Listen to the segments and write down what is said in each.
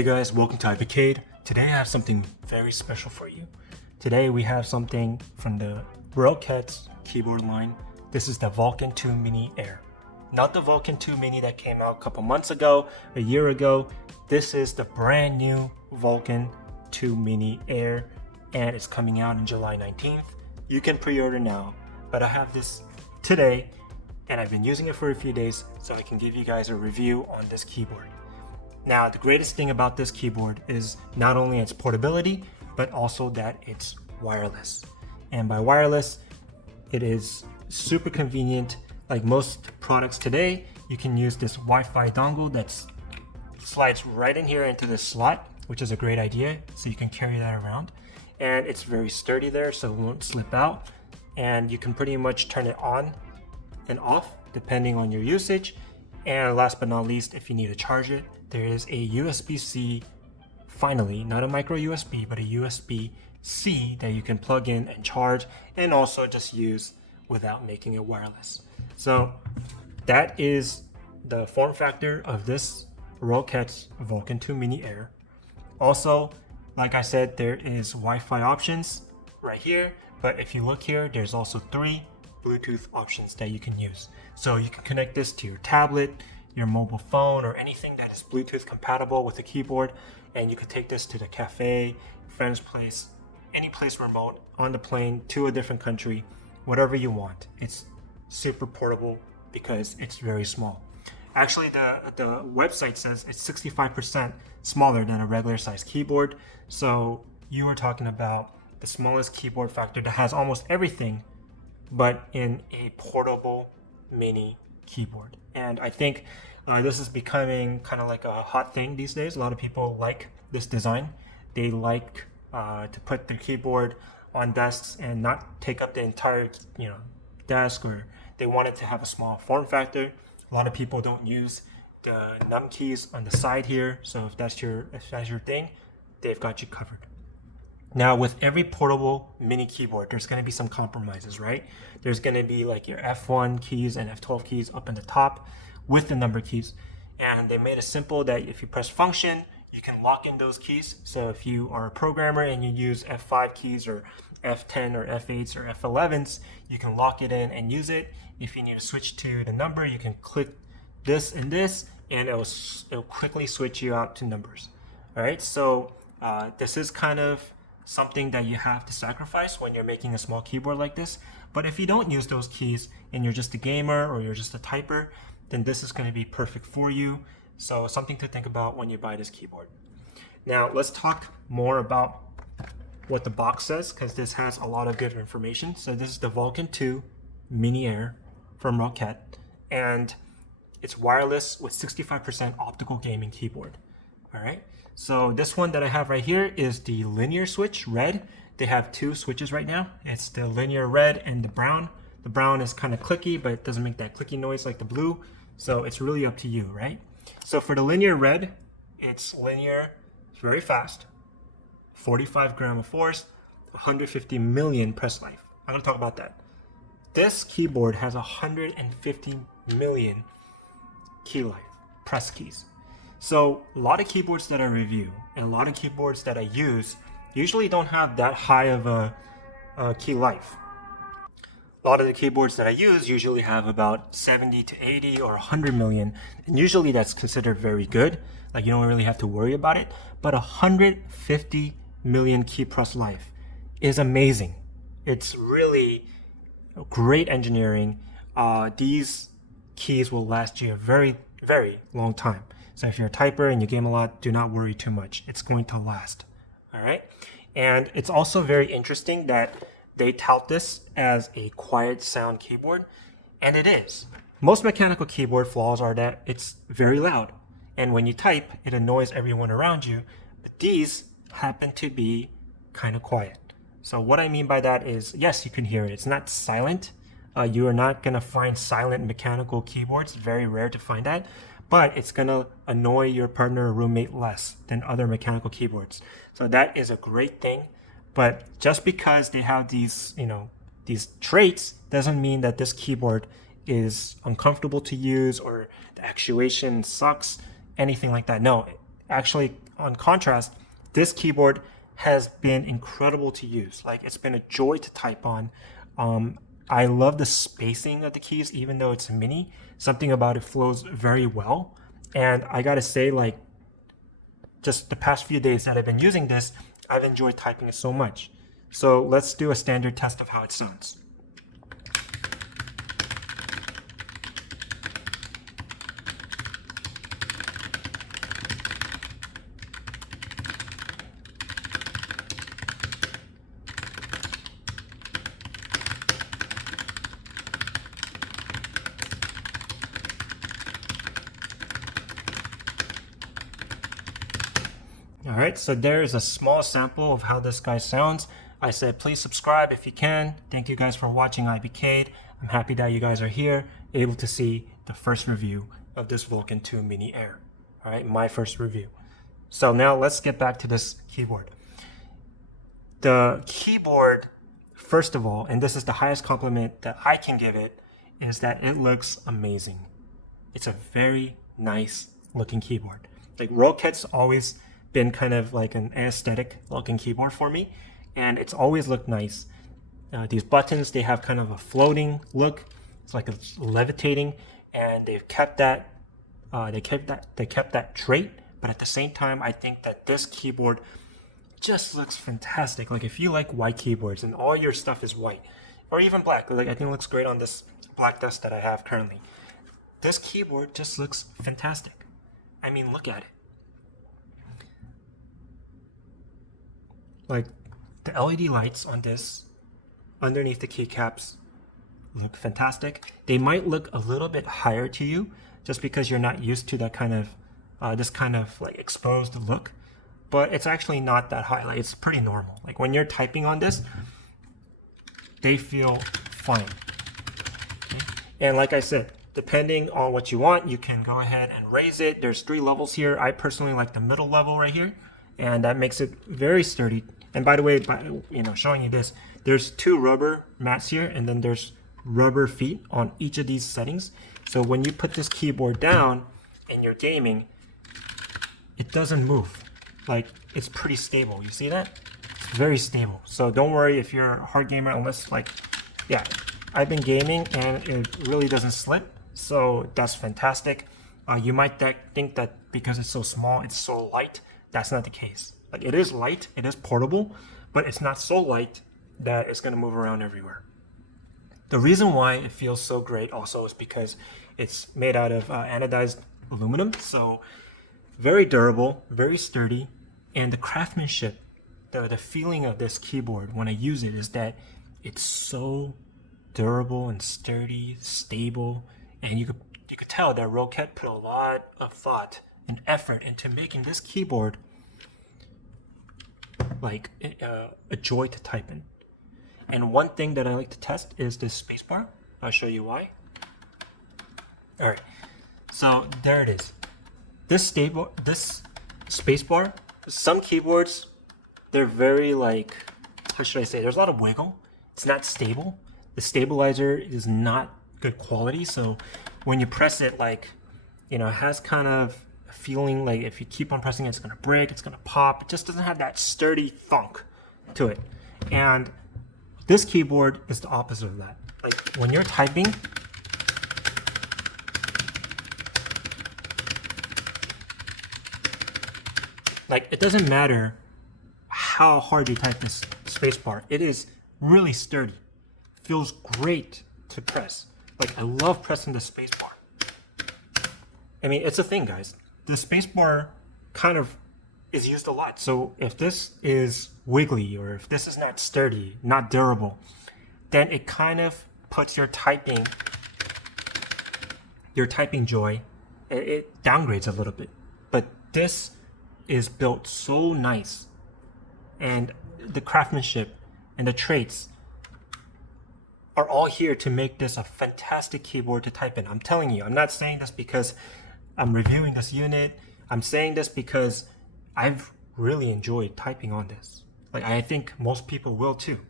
Hey guys, welcome to Advocate. Today I have something very special for you. Today we have something from the Roccat keyboard line. This is the Vulcan 2 Mini Air. Not the Vulcan 2 Mini that came out a couple months ago, a year ago. This is the brand new Vulcan 2 Mini Air, and it's coming out on July 19th. You can pre-order now, but I have this today and I've been using it for a few days so I can give you guys a review on this keyboard. Now, the greatest thing about this keyboard is not only its portability, but also that it's wireless. And by wireless, it is super convenient. Like most products today, you can use this Wi-Fi dongle that slides right in here into this slot, which is a great idea. So you can carry that around. And it's very sturdy there, so it won't slip out. And you can pretty much turn it on and off depending on your usage. And last but not least, if you need to charge it, there is a USB-C, finally, not a micro USB, but a USB-C that you can plug in and charge and also just use without making it wireless. So that is the form factor of this Roccat Vulcan 2 Mini Air. Also, like I said, there is Wi-Fi options right here, but if you look here, there's also 3 Bluetooth options that you can use. So you can connect this to your tablet, your mobile phone, or anything that is Bluetooth compatible with the keyboard, and you could take this to the cafe, friend's place, any place remote, on the plane, to a different country, whatever you want. It's super portable because it's very small. Actually, the website says it's 65% smaller than a regular size keyboard. So you are talking about the smallest keyboard factor that has almost everything, but in a portable mini keyboard. And I think this is becoming kind of like a hot thing these days. A lot of people like this design. They like to put their keyboard on desks and not take up the entire desk, or they want it to have a small form factor. A lot of people don't use the num keys on the side here, so if that's your thing, they've got you covered. Now, with every portable mini keyboard, there's going to be some compromises, right? There's going to be like your F1 keys and F12 keys up in the top with the number keys. And they made it simple that if you press function, you can lock in those keys. So if you are a programmer and you use F5 keys or F10 or F8s or F11s, you can lock it in and use it. If you need to switch to the number, you can click this and this, and it'll quickly switch you out to numbers. All right, so this is kind of something that you have to sacrifice when you're making a small keyboard like this. But if you don't use those keys and you're just a gamer or you're just a typer, then this is going to be perfect for you. So something to think about when you buy this keyboard. Now let's talk more about what the box says, because this has a lot of good information. So this is the Vulcan 2 Mini Air from Roccat, and it's wireless with 65% optical gaming keyboard. All right. So this one that I have right here is the linear switch, red. They have 2 switches right now. It's the linear red and the brown. The brown is kind of clicky, but it doesn't make that clicky noise like the blue. So it's really up to you, right? So for the linear red, it's linear, it's very fast, 45 gram of force, 150 million press life. I'm gonna talk about that. This keyboard has 150 million key life, press keys. So a lot of keyboards that I review and a lot of keyboards that I use usually don't have that high of a key life. A lot of the keyboards that I use usually have about 70 to 80 or 100 million, and usually that's considered very good. Like, you don't really have to worry about it. But 150 million key press life is amazing. It's really great engineering. These keys will last you a very, very long time. So if you're a typer and you game a lot, do not worry too much. It's going to last. All right. And it's also very interesting that they tout this as a quiet sound keyboard, and it is. Most mechanical keyboard flaws are that it's very loud, and when you type, it annoys everyone around you, but these happen to be kind of quiet. So what I mean by that is, yes, you can hear it. It's not silent. You are not going to find silent mechanical keyboards. It's very rare to find that, but it's going to annoy your partner or roommate less than other mechanical keyboards. So that is a great thing. But just because they have these traits doesn't mean that this keyboard is uncomfortable to use or the actuation sucks, anything like that. No, actually, on contrast, this keyboard has been incredible to use. Like, it's been a joy to type on. I love the spacing of the keys, even though it's a mini. Something about it flows very well. And I gotta say, like, just the past few days that I've been using this, I've enjoyed typing it so much. So let's do a standard test of how it sounds. Alright, so there's a small sample of how this guy sounds. I said please subscribe if you can. Thank you guys for watching IBK'd. I'm happy that you guys are here, able to see the first review of this Vulcan 2 Mini Air. Alright, my first review. So now let's get back to this keyboard. The keyboard, first of all, and this is the highest compliment that I can give it, is that it looks amazing. It's a very nice looking keyboard. Like, Roccat's always been kind of like an aesthetic looking keyboard for me, and it's always looked nice. These buttons, they have kind of a floating look. It's like it's levitating, and they've kept that they kept that trait. But at the same time, I think that this keyboard just looks fantastic. Like, if you like white keyboards and all your stuff is white or even black, like I think it looks great on this black desk that I have currently. This keyboard just looks fantastic. I mean, look at it. Like, the LED lights on this underneath the keycaps look fantastic. They might look a little bit higher to you just because you're not used to that kind of this kind of like exposed look, but it's actually not that high. Like, it's pretty normal. Like, when you're typing on this, they feel fine. Okay? And like I said, depending on what you want, you can go ahead and raise it. There's 3 levels here. I personally like the middle level right here, and that makes it very sturdy. And by the way, showing you this, there's 2 rubber mats here, and then there's rubber feet on each of these settings. So when you put this keyboard down and you're gaming, it doesn't move. Like, it's pretty stable. You see that? It's very stable. So don't worry if you're a hard gamer, unless, like, yeah, I've been gaming and it really doesn't slip. So that's fantastic. You might think that because it's so small, it's so light. That's not the case. Like, it is light, it is portable, but it's not so light that it's going to move around everywhere. The reason why it feels so great also is because it's made out of anodized aluminum, so very durable, very sturdy, and the craftsmanship, the feeling of this keyboard when I use it is that it's so durable and sturdy, stable, and you could tell that Roccat put a lot of thought and effort into making this keyboard like a joy to type in. And one thing that I like to test is this spacebar. I'll show you why. All right, so there it is. This spacebar. Some keyboards, they're very, like, how should I say? There's a lot of wiggle. It's not stable. The stabilizer is not good quality. So when you press it, like, it has kind of a feeling like if you keep on pressing it, it's gonna break, it's gonna pop. It just doesn't have that sturdy thunk to it. And this keyboard is the opposite of that. Like, when you're typing, like, it doesn't matter how hard you type this spacebar. It is really sturdy. Feels great to press. Like, I love pressing the spacebar. I mean, it's a thing, guys. The spacebar kind of is used a lot. So if this is wiggly, or if this is not sturdy, not durable, then it kind of puts your typing joy, it downgrades a little bit. But this is built so nice, and the craftsmanship and the traits are all here to make this a fantastic keyboard to type in. I'm telling you, I'm not saying this because I'm reviewing this unit. I'm saying this because I've really enjoyed typing on this. Like, I think most people will too.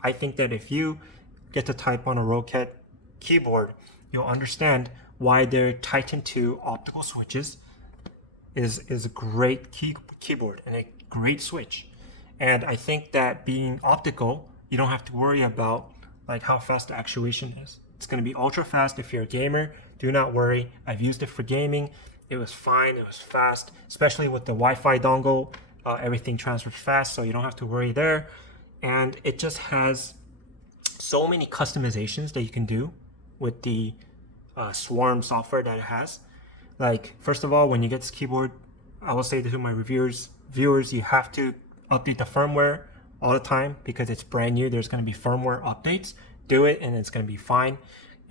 I think that if you get to type on a Roccat keyboard, you'll understand why they're Titan 2 optical switches. is a great keyboard and a great switch. And I think that being optical, you don't have to worry about like how fast the actuation is. It's going to be ultra fast if you're a gamer. Do not worry. I've used it for gaming. It was fine. It was fast, especially with the Wi-Fi dongle. Everything transfers fast, so you don't have to worry there. And it just has so many customizations that you can do with the Swarm software that it has. Like, first of all, when you get this keyboard, I will say to my viewers, you have to update the firmware all the time because it's brand new. There's going to be firmware updates. Do it and it's going to be fine.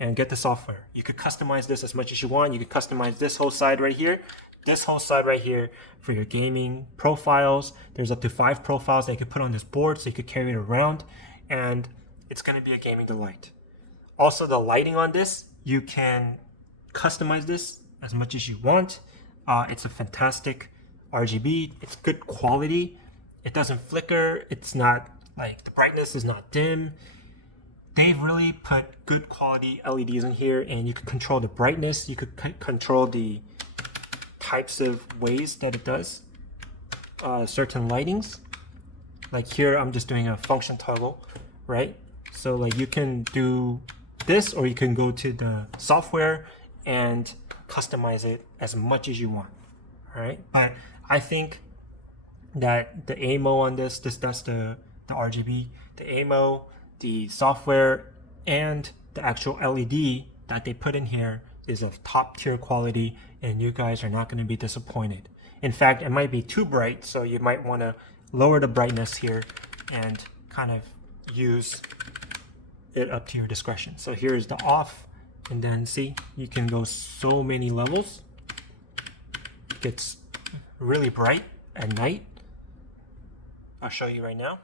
And get the software. You could customize this as much as you want. You could customize this whole side right here, this whole side right here for your gaming profiles. There's up to 5 profiles that you could put on this board so you could carry it around, and it's going to be a gaming delight. Also, the lighting on this, you can customize this as much as you want. It's a fantastic RGB. It's good quality. It doesn't flicker. It's not like the brightness is not dim. They've really put good quality LEDs in here, and you can control the brightness. You could control the types of ways that it does certain lightings. Like here, I'm just doing a function toggle, right? So like you can do this, or you can go to the software and customize it as much as you want, all right? But I think that the AMO on this that's the RGB, the AMO, the software, and the actual LED that they put in here is of top tier quality, and you guys are not going to be disappointed. In fact, it might be too bright, so you might want to lower the brightness here and kind of use it up to your discretion. So here's the off, and then see, you can go so many levels. It gets really bright at night. I'll show you right now.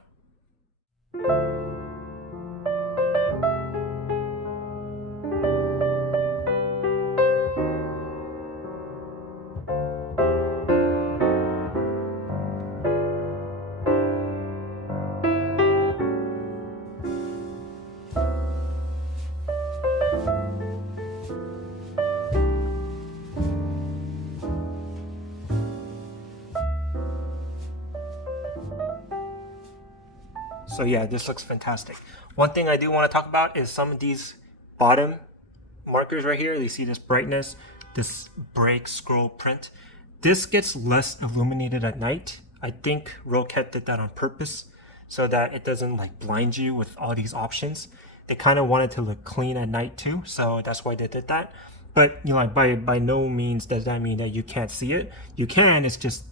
So yeah, this looks fantastic. One thing I do want to talk about is some of these bottom markers right here. You see this brightness, this break scroll print. This gets less illuminated at night. I think Roccat did that on purpose so that it doesn't like blind you with all these options. They kind of wanted to look clean at night too, so that's why they did that. But you know, like by no means does that mean that you can't see it. You can. It's just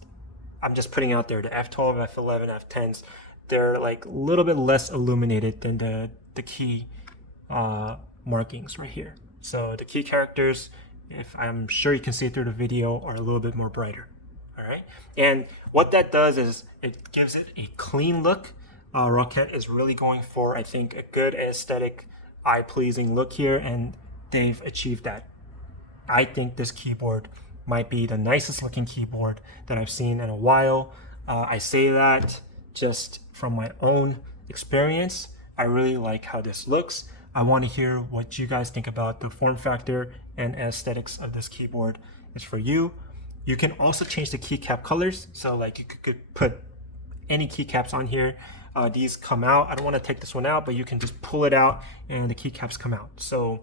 I'm just putting out there the F12, F11, F10s. They're like a little bit less illuminated than the key markings right here. So the key characters, if I'm sure you can see it through the video, are a little bit more brighter. All right, and what that does is it gives it a clean look. Roccat is really going for, I think, a good aesthetic, eye-pleasing look here, and they've achieved that. I think this keyboard might be the nicest looking keyboard that I've seen in a while. I say that just from my own experience. I really like how this looks. I want to hear what you guys think about the form factor and aesthetics of this keyboard. It's for you. You can also change the keycap colors. So like you could put any keycaps on here. These come out. I don't want to take this one out, but you can just pull it out and the keycaps come out. So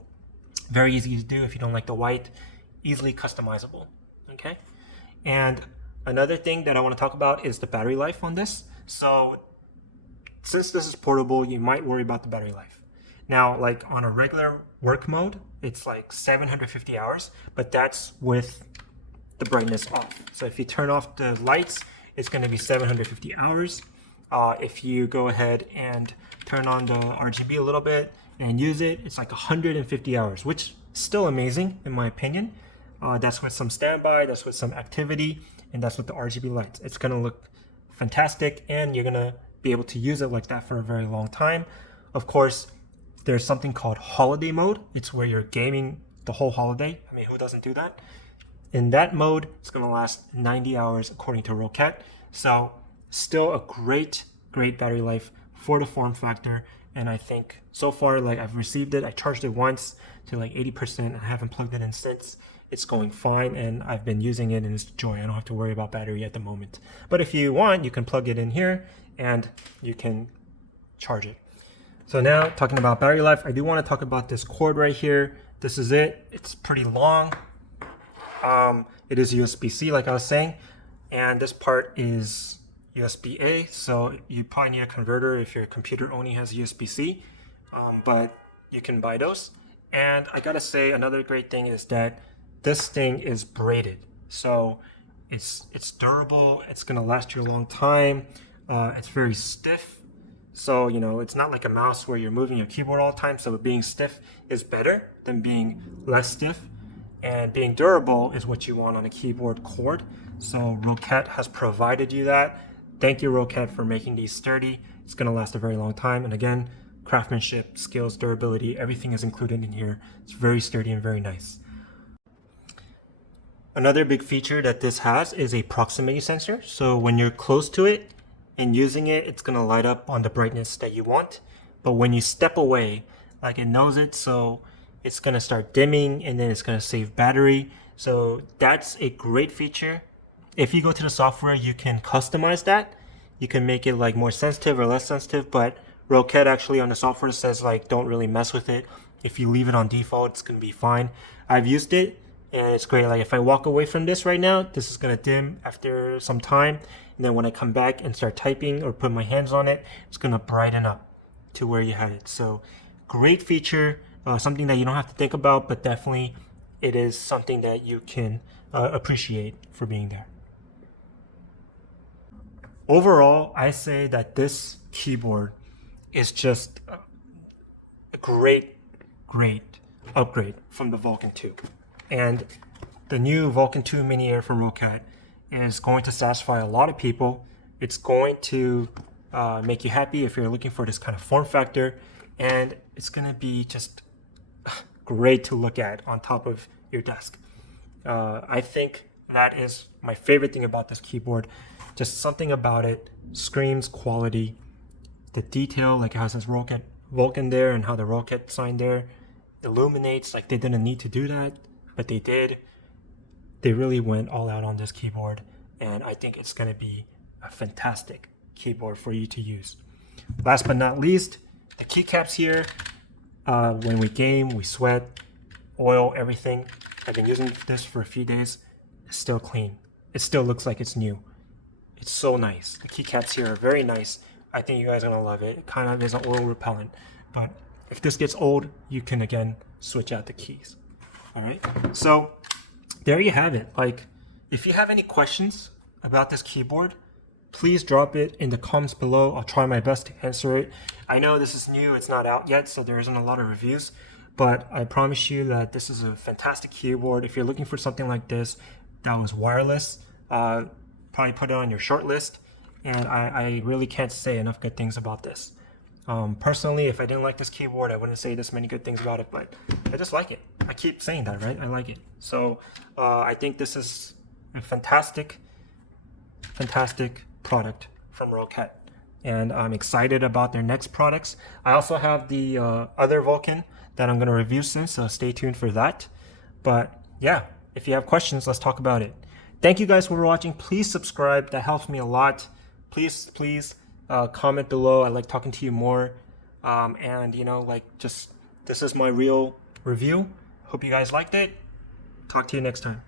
very easy to do if you don't like the white, easily customizable, okay? And another thing that I want to talk about is the battery life on this. So since this is portable, you might worry about the battery life. Now, like on a regular work mode, it's like 750 hours, but that's with the brightness off. So if you turn off the lights, it's going to be 750 hours. If you go ahead and turn on the RGB a little bit and use it, it's like 150 hours, which is still amazing in my opinion. That's with some standby, that's with some activity, and that's with the RGB lights. It's going to look fantastic, and you're going to be able to use it like that for a very long time. Of course, there's something called holiday mode. It's where you're gaming the whole holiday. I mean, who doesn't do that? In that mode, it's going to last 90 hours according to Roccat. So still a great battery life for the form factor. And I think so far, like I've received it, I charged it once to like 80%. I haven't plugged it in since. it's going fine, and I've been using it and it's a joy. I don't have to worry about battery at the moment. But if you want, you can plug it in here and you can charge it. So now, talking about battery life, I do want to talk about this cord right here. This is it. It's pretty long. It is USB-C, like I was saying, and this part is USB-A, so you probably need a converter if your computer only has USB-C, but you can buy those. And I gotta say, another great thing is that this thing is braided, so it's durable. It's gonna last you a long time. It's very stiff, so you know it's not like a mouse where you're moving your keyboard all the time. So being stiff is better than being less stiff, and being durable is what you want on a keyboard cord. So Roccat has provided you that. Thank you, Roccat, for making these sturdy. It's gonna last a very long time, and again, craftsmanship, skills, durability, everything is included in here. It's very sturdy and very nice. Another big feature that this has is a proximity sensor. So when you're close to it and using it, it's gonna light up on the brightness that you want. But when you step away, like it knows it, so it's gonna start dimming and then it's gonna save battery. So that's a great feature. If you go to the software, you can customize that. You can make it like more sensitive or less sensitive, but Roccat actually on the software says like don't really mess with it. If you leave it on default, it's gonna be fine. I've used it and it's great. Like if I walk away from this right now, this is gonna dim after some time, and then when I come back and start typing or put my hands on it, it's gonna brighten up to where you had it. So great feature, something that you don't have to think about, but definitely it is something that you can appreciate for being there. Overall, I say that this keyboard is just a great upgrade from the Vulcan 2. And the new Vulcan 2 Mini Air from Roccat is going to satisfy a lot of people. It's going to make you happy if you're looking for this kind of form factor, and it's going to be just great to look at on top of your desk. I think that is my favorite thing about this keyboard. Just something about it screams quality. The detail, like how it says Roccat Vulcan there and how the Roccat sign there illuminates, like they didn't need to do that, but they did. They really went all out on this keyboard, and I think it's going to be a fantastic keyboard for you to use. Last but not least, the keycaps here. When we game, we sweat, oil, everything. I've been using this for a few days. It's still clean. It still looks like it's new. It's so nice. The keycaps here are very nice. I think you guys are gonna love it. It kind of is an oil repellent, but if this gets old, you can again switch out the keys. All right, so there you have it. Like, if you have any questions about this keyboard, please drop it in the comments below. I'll try my best to answer it. I know this is new, it's not out yet, so there isn't a lot of reviews, but I promise you that this is a fantastic keyboard. If you're looking for something like this that was wireless, probably put it on your short list. And I really can't say enough good things about this. Personally, if I didn't like this keyboard, I wouldn't say this many good things about it, but I just like it. I keep saying that, right? I like it. So I think this is a fantastic product from Roccat, and I'm excited about their next products. I also have the other Vulcan that I'm going to review soon, so stay tuned for that. But yeah, if you have questions, let's talk about it. Thank you guys for watching. Please subscribe. That helps me a lot. Please comment below. I like talking to you more. And you know, like, just this is my real review. Hope you guys liked it. Talk to you next time.